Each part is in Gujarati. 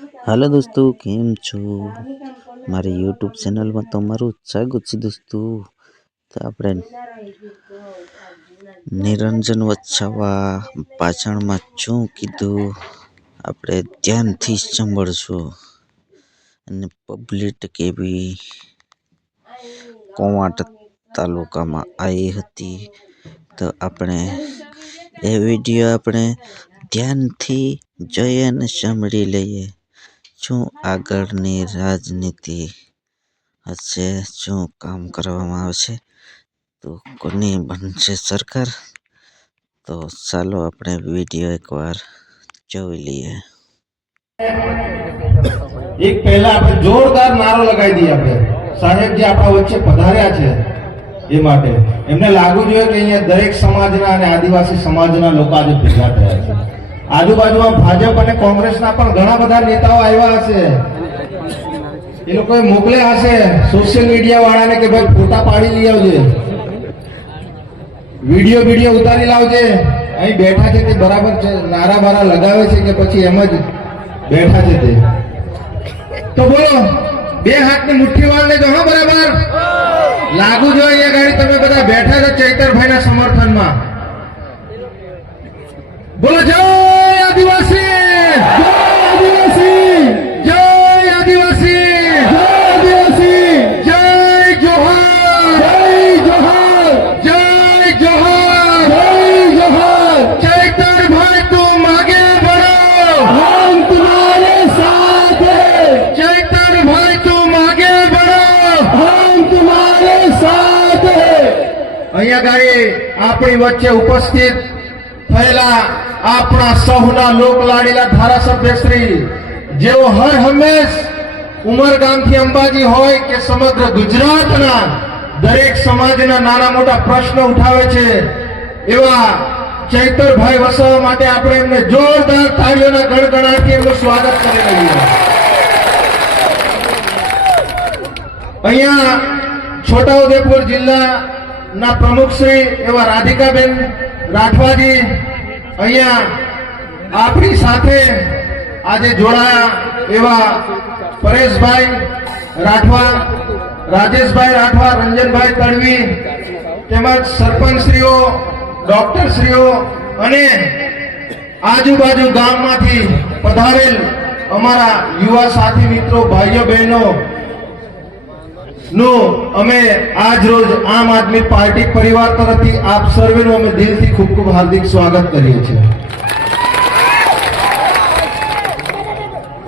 हेलो दोस्तों, केम छो? मारी यूट्यूब चैनल में तमारुं स्वागत छे दोस्तों। तो आपणे निरंजन वच्छावा भाषणमां शुं कीधुं आपणे ध्यानथी सांभळशो अने पब्लिक केवी कोवाट तालुकामां आई हती। तो आपणे ए विडियो आपणे ध्यानथी जोईए अने सांभળી लईए। શું આગળની રાજનીતિ હશે, શું કામ કરવામાં આવશે, તો કોની બનશે સરકાર, તો ચાલો આપણે વિડીયો એકવાર જોઈ લઈએ। એક પહેલા આપણે જોરદાર નારો લગાવી દઈએ। આપણે સાહેબ જે આપણા વચ્ચે પધાર્યા છે એ માટે એમને લાગવું જોઈએ કે અહીંયા દરેક સમાજના અને આદિવાસી સમાજના લોકો આજે ભેગા થયા છે। આજુબાજુમાં ભાજપ અને કોંગ્રેસના પણ ઘણા બધા नेताओ આવ્યા હશે। એ લોકોએ મોકલ્યા હશે સોશિયલ મીડિયા વાળાને કે ભાઈ ફોટા પાડી લઈ આવજે, વિડીયો ઉતારી લાવજે। અહીં બેઠા છે તે બરાબર નારા બારા લગાવે છે કે પછી એમ જ બેઠા છે તે? તો બોલો, બે હાથની મુઠ્ઠી વાળને જો હા બરાબર લાગુ જો અહીંયા ગાડી તમે બધા બેઠા છો ચૈતરભાઈના સમર્થનમાં। બોલો જય आदिवासी, जय आदिवासी, जय जोहार, जय जोहार। चैतर भाई तुम आगे बढ़ो, हम तुम्हारे साथ हैं। चैतर भाई तुम आगे बढ़ो, हम तुम्हारे साथ हैं। અહીંયા ગાડી આપણી વચ્ચે ઉપસ્થિત થયેલા આપણા સૌના લોકલાડીલા ધારાસભ્યશ્રી જેઓ હર હંમેશ ઉમરગામથી અંબાજી હોય કે સમગ્ર ગુજરાતના દરેક સમાજના નાના મોટા પ્રશ્ન ઉઠાવે છે એવા ચૈતરભાઈ વસાવા માટે આપણે એમને જોરદાર તાળીઓના ગણગણાટથી એમનું સ્વાગત કરી રહ્યા છીએ। અહીંયા છોટાઉદેપુર જિલ્લાના પ્રમુખશ્રી એવા રાધિકાબેન રાઠવાજી અહીંયા આપણી સાથે આજે જોડાયા એવા પરેશભાઈ રાઠવા, રાજેશભાઈ રાઠવા, રંજનભાઈ તડવી તેમજ સરપંચશ્રીઓ, ડોક્ટરશ્રીઓ અને આજુબાજુ ગામમાંથી પધારેલ અમારા યુવા સાથી મિત્રો, ભાઈઓ બહેનો નું અમે આજ રોજ આમ આદમી પાર્ટી પરિવાર તરફથી આપ સર્વેનું અમે દિલથી ખૂબ ખૂબ હાર્દિક સ્વાગત કરીએ છીએ।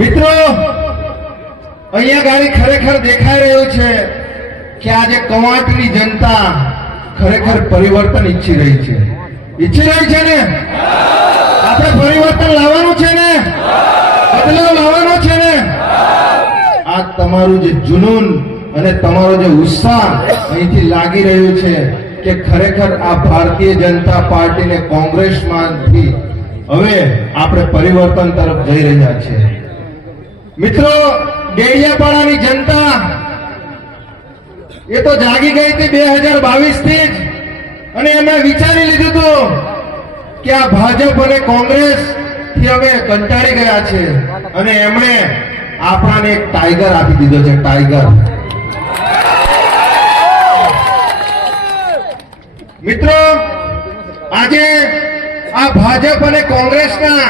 મિત્રો, અહીંયા ગાડી ખરેખર દેખાઈ રહ્યું છે કે આજે કવાંટની જનતા ખરેખર પરિવર્તન ઈચ્છી રહી છે। ઈચ્છી રહી છે ને? આપણે પરિવર્તન લાવવાનું છે ને? બદલાવ લાવવાનો છે ને? આ તમારું જે જુનૂન અને તમારો જે ઉત્સાહ અહીંથી લાગી રહ્યો છે કે ખરેખર આ ભારતીય જનતા પાર્ટી ને કોંગ્રેસમાંથી હવે આપણે પરિવર્તન તરફ જઈ રહ્યા છીએ। મિત્રો, ડેડિયાપાડાની જનતા એ તો જાગી ગઈ હતી 2022 થી જ અને એમણે વિચારી લીધું હતું કે આ ભાજપ અને કોંગ્રેસ થી હવે કંટાળી ગયા છે અને એમણે આપણાને એક ટાઈગર આપી દીધો છે। ટાઈગર મિત્રો, આજે આ ભાજપ અને કોંગ્રેસના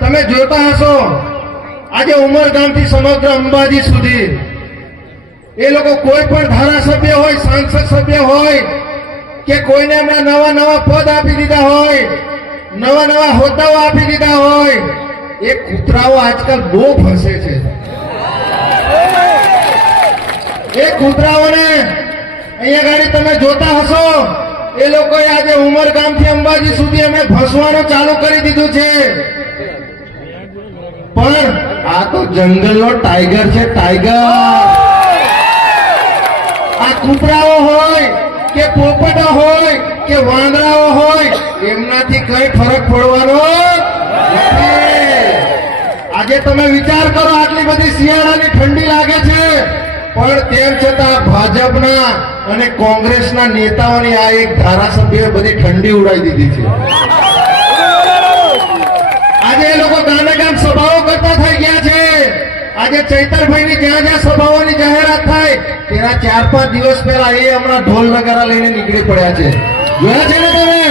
તમે જોતા હશો આજે ઉમરગામથી સમગ્ર અંબાજી સુધી એ લોકો કોઈ પણ ધારાસભ્ય હોય, સાંસદ સભ્ય હોય કે કોઈને એમણે નવા નવા પદ આપી દીધા હોય, નવા નવા હોદ્દાઓ આપી દીધા હોય, એ કૂતરાઓ આજકાલ બહુ ફસે છે। એ કૂતરાઓને અહીંયા ગાડી તમે જોતા હશો એ લોકોએ આજે ઉમરગામથી અંબાજી સુધી એમણે ફસવાનું ચાલુ કરી દીધું છે। પણ આ તો જંગલનો ટાઈગર છે, ટાઈગર। આ કૂતરાઓ હોય કે પોપટા હોય કે વાંદરાઓ હોય એમનાથી કઈ ફરક પડવાનો નથી। આજે તમે વિચાર કરો, આટલી બધી શિયાળાની ઠંડી લાગે છે પણ તેમ છતાં ભાજપના અને કોંગ્રેસના નેતાઓની આ એક ધારાસભ્ય બધી ઠંડી ઉડાવી દીધી છે। આજે એ લોકો ગામે ગામ સભાઓ કરતા થઈ ગયા છે। આજે ચૈતરભાઈની જ્યાં જ્યાં સભાઓની જાહેરાત થાય તેના 4-5 દિવસ પહેલા એ હમણાં ઢોલ નગારા લઈને નીકળી પડ્યા છે. જોયા છે ને તમે?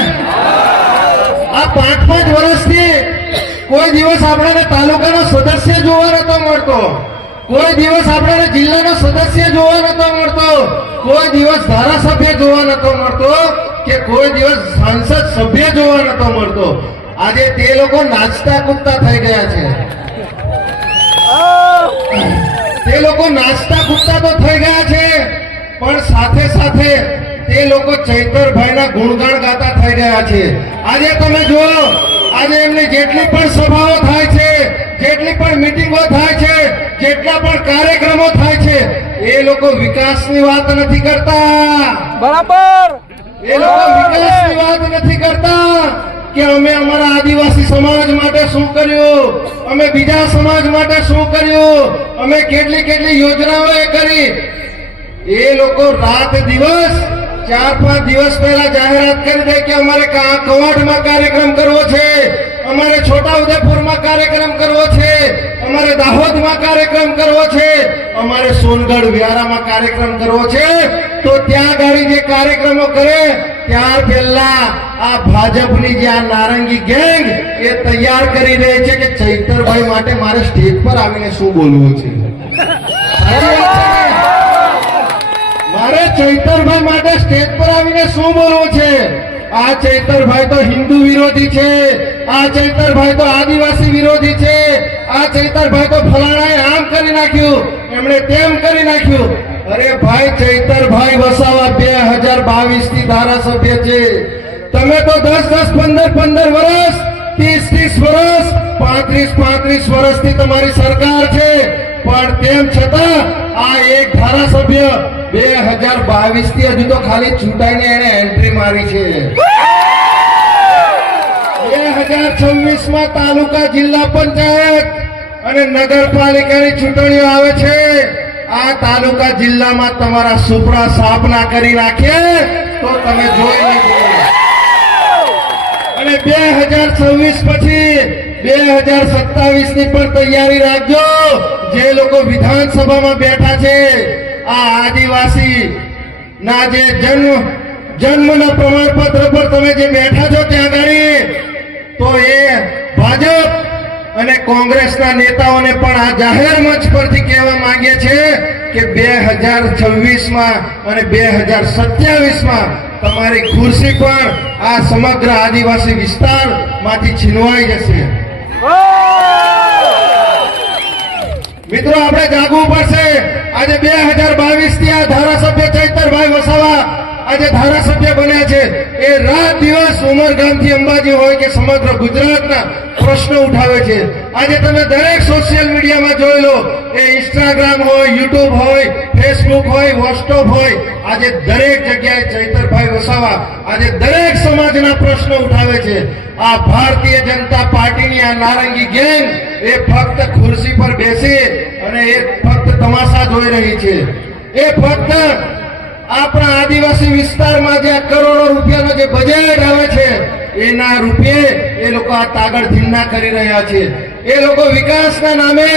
આ 5-5 વર્ષથી કોઈ દિવસ આપણને તાલુકાનો સદસ્ય જોવા નતો મળતો, કોઈ દિવસ આપણને જિલ્લાનો સદસ્ય જોવા નતો મળતો, કોઈ દિવસ ધારાસભ્ય જોવા નતો મળતો કે કોઈ દિવસ સાંસદ સભ્ય જોવા નતો મળતો. આજે તે લોકો નાચતા કૂદતા થઈ ગયા છે. તે લોકો નાચતા કૂદતા તો થઈ ગયા છે, પણ સાથે સાથે તે લોકો ચૈતરભાઈના ગુણગાન ગાતા થઈ ગયા છે. આજે તમે જુઓ, આજે એમની જેટલી પણ સભાઓ થાય છે, જેટલી પણ મીટિંગો થાય છે, જેટલા પણ કાર્યક્રમો થાય છે, એ લોકો વિકાસની વાત નથી કરતા. બરાબર. એ લોકો વિકાસની વાત નથી કરતા કે અમે અમારા આદિવાસી સમાજ માટે શું કર્યું, અમે બીજા સમાજ માટે શું કર્યું, અમે કેટલી કેટલી યોજનાઓ કરી. એ લોકો રાત દિવસ 4-5 દિવસ પહેલા જાહેરાત કરી દે કે અમારે કવાંટમાં કાર્યક્રમ કરવો છે, અમારે છોટાઉદેપુરમાં કાર્યક્રમ કરવો છે, અમારે દાહોદમાં કાર્યક્રમ કરવો છે, અમારે સોનગઢ વ્યારામાં કાર્યક્રમ કરવો છે. તો ત્યાં ગાડી જે કાર્યક્રમો કરે ત્યાર પહેલા આ ભાજપની જે આ નારંગી ગેંગ એ તૈયાર કરી રહી છે કે ચૈતરભાઈ માટે મારે સ્ટેજ પર આવીને શું બોલવું છે. મારે ચૈતરભાઈ માટે સ્ટેજ પર આવીને શું બોલવું છે. આ ચૈતરભાઈ તો હિન્દુ વિરોધી છે, આ ચૈતરભાઈ તો આદિવાસી વિરોધી છે, આ ચૈતરભાઈ તો ફલાણાએ આમ કરી નાખ્યું, એમણે તેમ કરી નાખ્યું. અરે ભાઈ, ચૈતરભાઈ વસાવા 2022 થી ધારાસભ્ય છે. તમે તો 10-10, 15-15 વર્ષ, 30-30 વર્ષ, 35-35 વર્ષથી તમારી સરકાર છે, પણ તેમ છતાં આ એક ધારાસભ્ય 2022 થી હજુ તો ખાલી ચૂંટાઈને એને એન્ટ્રી મારી છે. 2026 માં તાલુકા, જિલ્લા પંચાયત અને નગરપાલિકાની ચૂંટણીઓ આવે છે. આ તાલુકા જિલ્લામાં તમારા સુપડા સાફ ના કરી નાખે તો તમે જોઈ લેજો. અને 2026 પછી 2027 ની પણ તૈયારી રાખજો. જે લોકો વિધાનસભામાં બેઠા છે, આ આદિવાસી ના જે જન્મના પ્રમાણપત્ર પર તમે જે બેઠા છો ત્યાં આગળ, તો એ ભાજપ અને કોંગ્રેસના નેતાઓને પણ આ જાહેર મંચ પરથી કહેવા માંગે છે કે 2026 અને 2027 તમારી ખુરશી પણ આ સમગ્ર આદિવાસી વિસ્તારમાંથી છીનવાઈ જશે. મિત્રો, આપણે જાગવું પડશે. આજે 2022 થી આ ધારાસભ્ય ચૈતરભાઈ વસાવા આજે ધારાસભ્ય બન્યા છે. એ રાત દિવસ ઉમરગામથી અંબાજી હોય કે સમગ્ર ગુજરાતના પ્રશ્નો ઉઠાવે છે. આજે તમે દરેક સોશિયલ મીડિયામાં જોઈ લો, એ ઇન્સ્ટાગ્રામ હોય, યુટ્યુબ હોય, ફેસબુક હોય, વોટ્સએપ હોય, આજે દરેક જગ્યાએ ચૈતરભાઈ વસાવા આજે દરેક સમાજના પ્રશ્નો ઉઠાવે છે. આ ભારતીય જનતા પાર્ટીની આ નારંગી ગેંગ એ ફક્ત ખુરશી પર બેસી અને એ ફક્ત તમાશા જોઈ રહી છે. એ ફક્ત આપણા આદિવાસી વિસ્તારમાં જે કરોડો રૂપિયાનો જે બજેટ આવે છે એના રૂપિયે એ લોકો આ તાગડધીન્ના કરી રહ્યા છે. એ લોકો વિકાસના નામે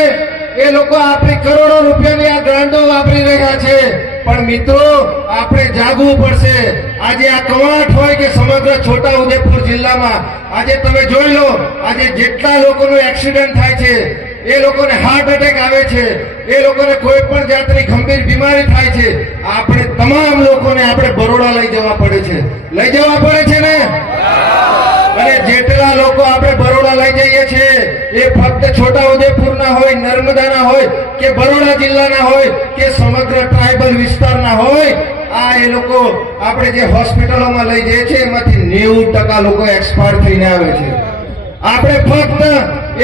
એ લોકો આપણી કરોડો રૂપિયાની આ ગ્રાન્ટો વાપરી રહ્યા છે. પણ મિત્રો, આપણે જાગવું પડશે. આજે આ કવાંટ હોય કે સમગ્ર છોટાઉદેપુર જિલ્લામાં આજે તમે જોઈ લો, આજે જેટલા લોકોનો એક્સિડન્ટ થાય છે, એ લોકોને હાર્ટ એટેક આવે છે, એ લોકોને કોઈ પણ જાતની ગંભીર બીમારી થાય છે, આપણે તમામ લોકોને આપણે બરોડા લઈ જવા પડે છે. લઈ જવા પડે છે ને? અને જેટલા લોકો આપણે બરોડા લઈ જઈએ છીએ એ ફક્ત છોટાઉદેપુરના હોય, નર્મદાના હોય કે બરોડા જિલ્લાના હોય કે સમગ્ર ટ્રાઇબલ વિસ્તારના હોય. આ એ લોકો આપણે જે હોસ્પિટલોમાં લઈ જઈએ છીએ એમાંથી 90% લોકો એક્સપાયર થઈને આવે છે. આપણે ફક્ત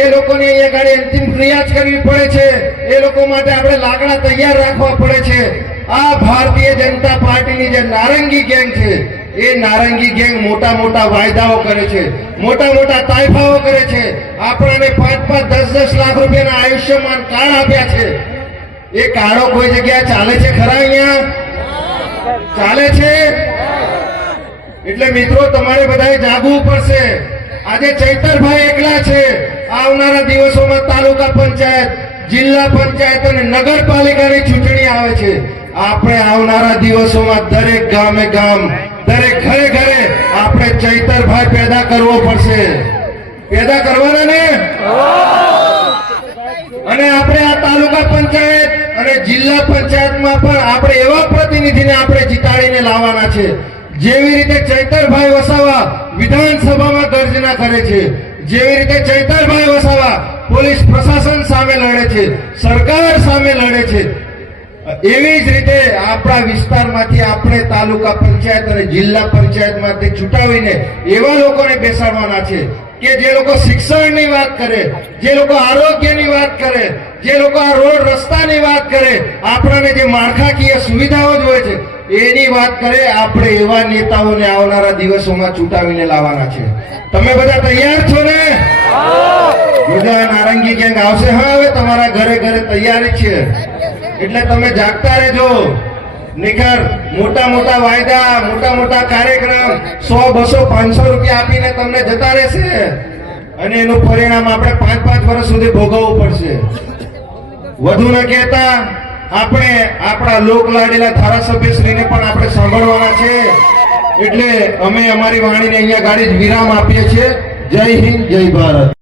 એ લોકોને અહીંયા ગાડી અંતિમ ક્રિયા જ કરવી પડે છે. એ લોકો માટે આપણે લાકડા તૈયાર રાખવા પડે છે. આ ભારતીય જનતા પાર્ટીની જે નારંગી ગેંગ છે, એ નારંગી ગેંગ મોટા મોટા વાયદાઓ કરે છે, મોટા મોટા તાઇફાઓ કરે છે. આપણને 5-5, 10-10 લાખ રૂપિયાના આયુષ્યમાન કાર્ડ આપ્યા છે. એ કાર્ડો કોઈ જગ્યાએ ચાલે છે ખરા? અહીંયા ચાલે છે? એટલે મિત્રો, તમારે બધાએ જાગવું પડશે. આજે ચૈતરભાઈ એકલા છે. આવનારા દિવસોમાં તાલુકા પંચાયત, જિલ્લા પંચાયત અને નગરપાલિકાની ચૂંટણી આવે છે. આપણે આવનારા દિવસોમાં દરેક ગામે ગામ, દરેક ઘરે ઘરે આપણે ચૈતરભાઈ પેદા કરવો પડશે. પેદા કરવાના ને? અને આપણે આ તાલુકા પંચાયત અને જિલ્લા પંચાયતમાં પણ આપણે એવા પ્રતિનિધિને આપણે જીતાડીને લાવવાના છે. જેવી રીતે ચૈતરભાઈ વસાવા વિધાનસભામાં ગર્જના કરે છે, જેવી રીતે ચૈતરભાઈ વસાવા પોલીસ પ્રશાસન સામે લડે છે, સરકાર સામે લડે છે, એવી જ રીતે આપણા વિસ્તારમાંથી આપણે તાલુકા પંચાયત અને જિલ્લા પંચાયતમાંથી ચૂંટાવીને એવા લોકોને બેસાડવાના છે કે જે લોકો શિક્ષણની વાત કરે, જે લોકો આરોગ્યની વાત કરે, જે લોકો આ રોડ રસ્તાની વાત કરે, આપણાને જે માળખાકીય સુવિધાઓ જોઈએ છે એની વાત કરે. આપણે એવા નેતાઓને આવનારા દિવસોમાં ચૂંટાવીને લાવવાના છે. તમે બધા તૈયાર છો ને? બધા નારંગી ગેંગ આવશે. હા, હવે તમારા ઘરે ઘરે તૈયારી છે, એટલે તમે જાગતા રહેજો. નિખર મોટા મોટા વાયદા, મોટા મોટા કાર્યક્રમ 100, 200, 500 રૂપિયા આપીને તમને જતા રહેશે અને એનું પરિણામ આપણે 5-5 વર્ષ સુધી ભોગવવું પડશે. વધુ ન કહેતા આપણે આપણા લોકલાડીલા ધારાસભ્યશ્રીને પણ આપણે સાંભળવાના છે. એટલે અમે અમારી વાણીને અહીંયા ગાડી જ વિરામ આપીએ છીએ. જય હિન્દ, જય ભારત.